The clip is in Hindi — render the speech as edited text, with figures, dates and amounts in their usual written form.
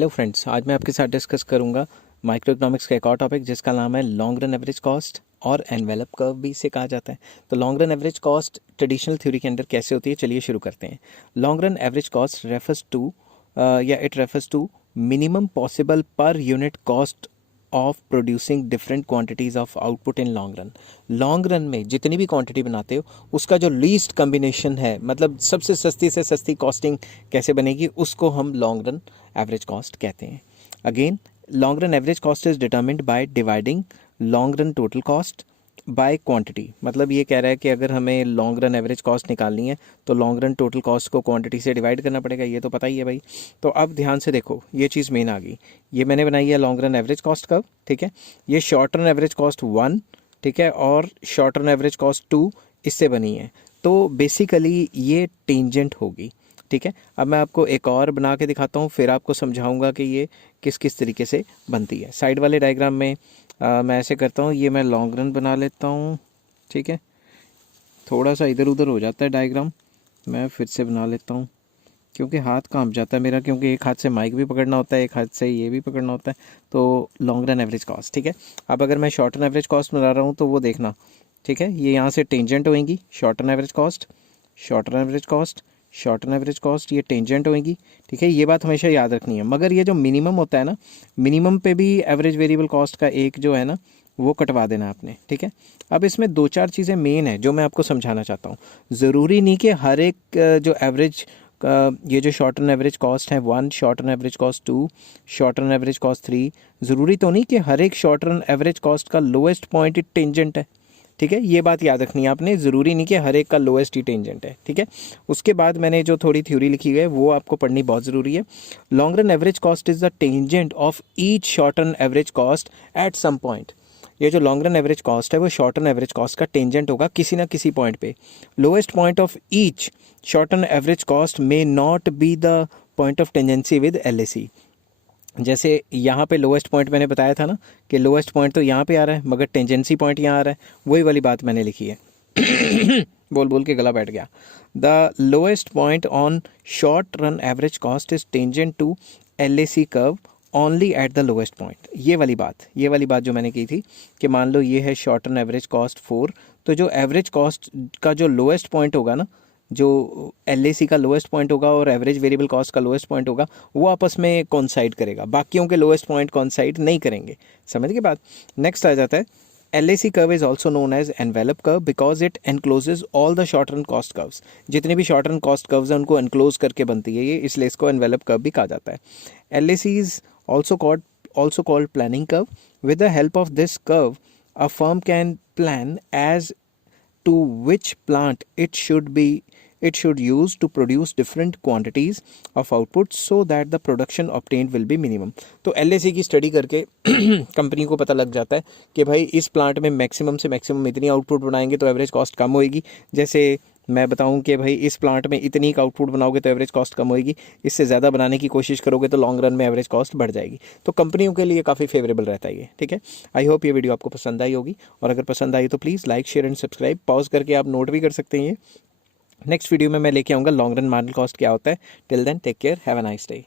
हेलो फ्रेंड्स, आज मैं आपके साथ डिस्कस करूंगा माइक्रो इकोनॉमिक्स का एक और टॉपिक जिसका नाम है लॉन्ग रन एवरेज कॉस्ट और एनवेलप कर्व भी इसे कहा जाता है। तो long run average cost traditional theory के अंदर कैसे होती है, चलिए शुरू करते हैं। Long run average cost refers to it refers to minimum possible per unit cost of producing different quantities of output in long run. Long run में जितनी भी क्वांटिटी बनाते हो उसका जो लीस्ट कम्बिनेशन है, मतलब सबसे सस्ती से सस्ती कॉस्टिंग कैसे बनेगी, उसको हम लॉन्ग रन एवरेज कॉस्ट कहते हैं। Again, long run average cost is determined by dividing long run total cost by quantity. मतलब ये कह रहा है कि अगर हमें लॉन्ग रन एवरेज कॉस्ट निकालनी है तो लॉन्ग रन टोटल कॉस्ट को क्वांटिटी से डिवाइड करना पड़ेगा, ये तो पता ही है भाई। तो अब ध्यान से देखो, ये चीज़ मेन आ गई। ये मैंने बनाई है long run average cost curve, ठीक है। ये शॉर्ट रन एवरेज कॉस्ट 1, ठीक है, और शॉर्ट रन एवरेज कॉस्ट 2 इससे बनी है। तो बेसिकली ये टेंजेंट होगी, ठीक है। अब मैं आपको एक और बना के दिखाता हूँ, फिर आपको समझाऊंगा कि ये किस किस तरीके से बनती है। साइड वाले डायग्राम में मैं ऐसे करता हूँ, ये मैं लॉन्ग रन बना लेता हूँ, ठीक है। थोड़ा सा इधर उधर हो जाता है डायग्राम, मैं फिर से बना लेता हूँ क्योंकि हाथ कांप जाता है मेरा, क्योंकि एक हाथ से माइक भी पकड़ना होता है, एक हाथ से ये भी पकड़ना होता है। तो लॉन्ग रन एवरेज कॉस्ट, ठीक है। अब अगर मैं शॉर्ट रन एवरेज कॉस्ट बना रहा हूँ तो वो देखना, ठीक है। ये यहाँ से टेंजेंट होएंगी, short run average cost, short run average cost, short run average cost, ये टेंजेंट होएगी, ठीक है। ये बात हमेशा याद रखनी है। मगर ये जो मिनिमम होता है ना, मिनिमम पे भी एवरेज वेरिएबल कॉस्ट का एक जो है ना वो कटवा देना आपने, ठीक है। अब इसमें दो चार चीज़ें मेन है जो मैं आपको समझाना चाहता हूँ। ज़रूरी नहीं कि हर एक जो एवरेज ये जो शॉर्ट रन एवरेज कॉस्ट है 1, short run average cost 2, short run average cost 3, ज़रूरी तो नहीं कि हर एक शॉर्ट रन एवरेज कॉस्ट का लोएस्ट पॉइंट ही टेंजेंट है, ठीक है। ये बात याद रखनी है आपने, ज़रूरी नहीं कि हर एक का लोएस्ट ही टेंजेंट है, ठीक है। उसके बाद मैंने जो थोड़ी थ्योरी लिखी है वो आपको पढ़नी बहुत ज़रूरी है। Long run average cost is the tangent of each short run average cost at some point. ये जो लॉन्ग रन एवरेज कॉस्ट है वो शॉर्ट रन एवरेज कॉस्ट का टेंजेंट होगा किसी ना किसी पॉइंट पे। Lowest point of each short run average cost may not be the point of tangency with LAC. जैसे यहाँ पे लोएस्ट पॉइंट मैंने बताया था ना कि लोएस्ट पॉइंट तो यहाँ पे आ रहा है मगर टेंजेंसी पॉइंट यहाँ आ रहा है, वही वाली बात मैंने लिखी है। बोल बोल के गला बैठ गया। The lowest point on short run average cost is tangent to LAC curve only at the lowest point. ये वाली बात जो मैंने की थी कि मान लो ये है शॉर्ट रन एवरेज कॉस्ट 4, तो जो एवरेज कॉस्ट का जो लोएस्ट पॉइंट होगा ना, जो एलएसी का लोएस्ट पॉइंट होगा और एवरेज वेरिएबल कॉस्ट का लोएस्ट पॉइंट होगा, वो आपस में कॉन्साइड करेगा, बाकियों के लोएस्ट पॉइंट कॉन्साइड नहीं करेंगे। समझ के बाद नेक्स्ट आ जाता है, LAC curve is also known as envelope curve because it encloses all the short run cost curves. जितनी भी शॉर्ट रन कॉस्ट कर्व्स हैं उनको एनक्लोज करके बनती है ये, इसलिए इसको एनवेलप कर्व भी कहा जाता है। LAC is also called planning curve. With the help of this curve, a firm can plan as to which plant it should use to produce different quantities of output so that the production obtained will be minimum. तो LAC की स्टडी करके कंपनी को पता लग जाता है कि भाई इस प्लांट में मैक्सिमम से मैक्सिमम इतनी आउटपुट बनाएंगे तो एवरेज कॉस्ट कम होएगी। जैसे मैं बताऊं कि भाई इस प्लांट में इतनी का आउटपुट बनाओगे तो एवरेज कॉस्ट कम होएगी, इससे ज़्यादा बनाने की कोशिश करोगे तो लॉन्ग रन में एवरेज कॉस्ट बढ़ जाएगी। तो कंपनियों के लिए काफ़ी फेवरेबल रहता है ये, ठीक है। आई होप ये वीडियो आपको पसंद आई होगी, और अगर पसंद आई तो please like share and subscribe. Pause करके आप नोट भी कर सकते हैं। ये नेक्स्ट वीडियो में मैं लेके आऊँगा लॉन्ग रन मार्जिनल कॉस्ट क्या होता है। Till then take care, have a nice day.